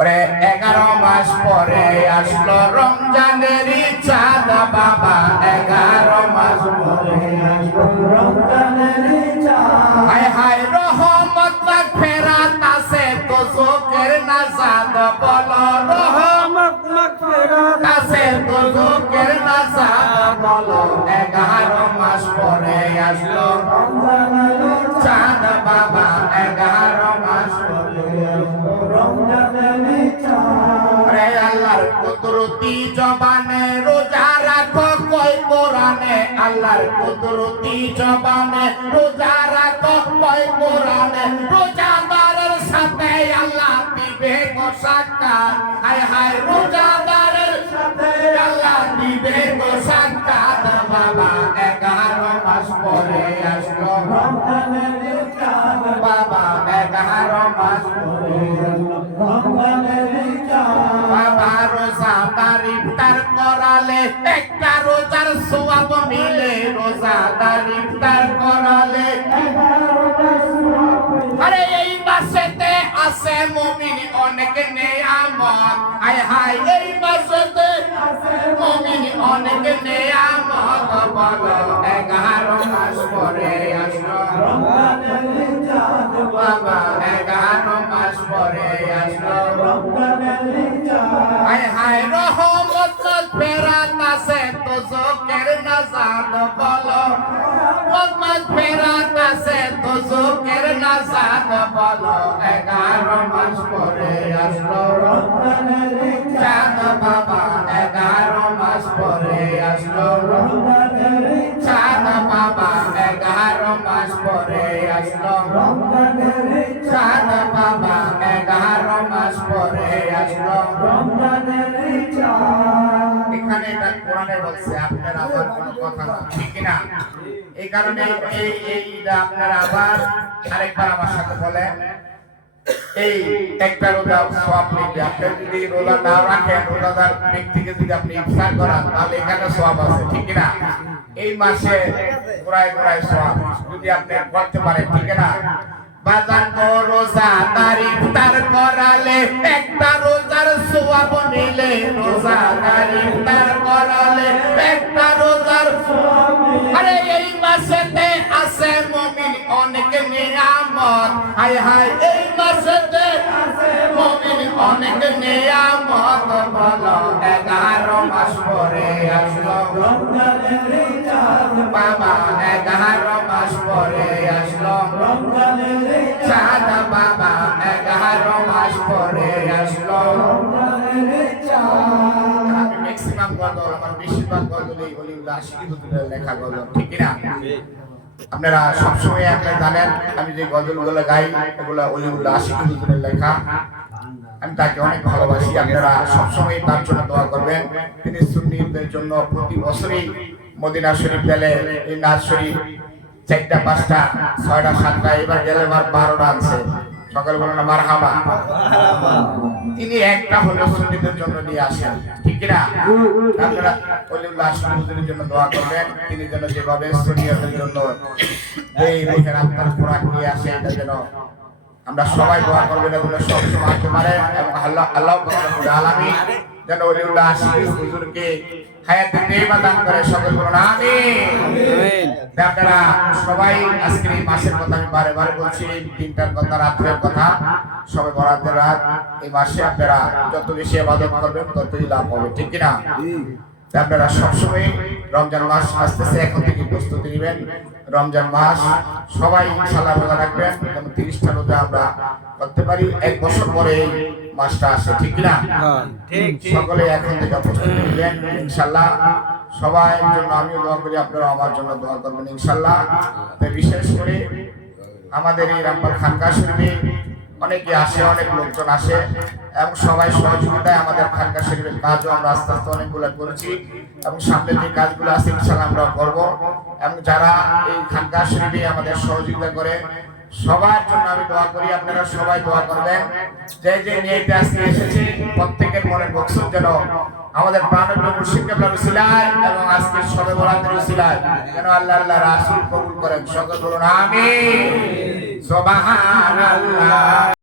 ওরে এগারো মাস পরে আসলো রমজানের চাঁদ, বাবা, এগারো মাস পরে হায় হায়, রহমত ফেরাত আছে তো চোখের নাজাদ বলো, রহমত আছে তো চোখের নাজাদ বলো, এগারো মাস পরে আসলো চাঁদ, বাবা, এগারো মাস পরে রে আল্লাহর কুদরতি জবানে রোজা রাখো, কই কোরআনে? আল্লাহর কুদরতি জবানে রোজা রাখো, কই কোরআনে? রোজাদারের সাথে আল্লাহ দিবে গো সাক্ষাৎ হায় হায় রোজাদারের রোজা ইফতার করালে আরে এই মাসেতে আছে মুমিন, অনেক নেয়ামত। হায় হায়, এই মাসেতে আছে মুমিন, অনেক নেয়ামত। বলো, এগারো মাস পরে আসলো। বাবা, এগারো মাস পরে আসলো। হায় হায়, রহমত ফেরাত আছে তো জোকের নাজাদ বলো নাজাদ বলো এগারো মাস পরে আসলো। চাঁদ বাবা এগারো মাস পরে আসলো। চাঁদ এখানে এটা কোরআনে বলছে, আপনার আবার কোনো কথা না ঠিক না এই কারণে এই এইটা আপনারা আবার আরেকবার আমার সাথে বলেন। এই একটা রোজা সব নিবে আপনি যদি রোজা না রাখেন, রোজাদার ব্যক্তিকে যদি আপনি ইফতার করান, তাহলে এখানে সব আছে, ঠিক না এই মাসে ঘোরায় ঘোরায় সব যদি আপনি করতে পারেন, ঠিক না বাজান রোজা, তার ইফতার করালে একটা রোজার সোয়াব নিলে রোজা, তার ইফতার করালে একটা রোজার আরে এই মাসেতে আছে মুমিন, অনেক নিয়ামত। হায় হায়, এই মাসেতে আছে মুমিন, অনেক নিয়ামত। বলো, এগারো মাস পরে আসলো। বাবা, এগারো মাস পরে আসলো। মাস পরে আসলো। আমি আপনারা সবসময় একটা জানেন, আমি যে গজলগুলো গাই, এগুলো অলিউল্লাহ আশিকি হুজুরের লেখা। আমি তাকে অনেক ভালোবাসি, আপনারা সবসময় তার জন্য দোয়া করবেন। তিনি সুন্নিদের জন্য প্রতি বছরই মদিনা শরীফ গেলে, এই নাজ শরীফ চারটা, পাঁচটা, ছয়টা, সাতটা, এবার গেলে এবার বারোটা আছে সকাল বলেন আমার হাবা তিনি একটা হলো সুন্নিদের জন্য নিয়ে আসেন ঠিক না আপনারা অলিউল্লাহ সুন্নিদের জন্য দোয়া করবেন তিনি যেন যেভাবে সুন্নিয়তের জন্য এই রুহের আত্মার খোরাক নিয়ে আসে এটা যেন আমরা সবাই দোয়া করবেন এগুলো সব সময় আসতে পারে এবং আল্লাহ আল্লাহ আলামিন যেন অলিউল্লাহ আশিক হুজুরকে হায়াতে নেবা দান করে সকল বলুন আমিন। আপনারা সবাই আজকে এই মাসের কথা আমি বারে বারে বলছি তিনটার কথা রাত্রের কথা সবে বরাদ্দের রাত। এই মাসে আপনারা যত বেশি আবাদত করবেন ততই লাভ হবে ঠিক কিনা? আপনারা সবসময় রমজান মাস আসতেছে এখন থেকে প্রস্তুতি নেবেন। রমজান মাস সবাই ইনশাল্লাহ রোজা রাখবেন তিরিশটা রোজা আমরা করতে পারি। এক বছর পরে মাসটা ঠিক না সকলে এখন থেকে প্রস্তুতি ইনশাল্লাহ সবাই জন্য আমিও দোয়া করি আপনারা আমার জন্য দোয়া করবেন ইনশাল্লাহ বিশেষ করে আমাদের এই রামপাল খানকা শরীফে অনেকে আসে অনেক লোকজন আসে এবং সবাই সহযোগিতায় আমাদের খানকা শরীফের কাজও আমরা আস্তে আস্তে অনেকগুলো করেছি এবং সামনে যে কাজগুলো আছে ইনশাল্লাহ আমরা করব। এবং যারা এই খানকা শরীফে আমাদের সহযোগিতা করে সবার জন্য আমি দোয়া করি, আপনারা সবাই দোয়া করবেন। যে যে নিয়েতে আজকে এসেছে, প্রত্যেকের মনে বক্সুর যেন আমাদের প্রাণের শিক্ষা কেবলার উসিলায় এবং আজকে সবে বরাতের ছিলেন যেন আল্লাহ আল্লাহ রাসূল কবুল করেন। সকল বলুন, আমিন। সুবহানাল্লাহ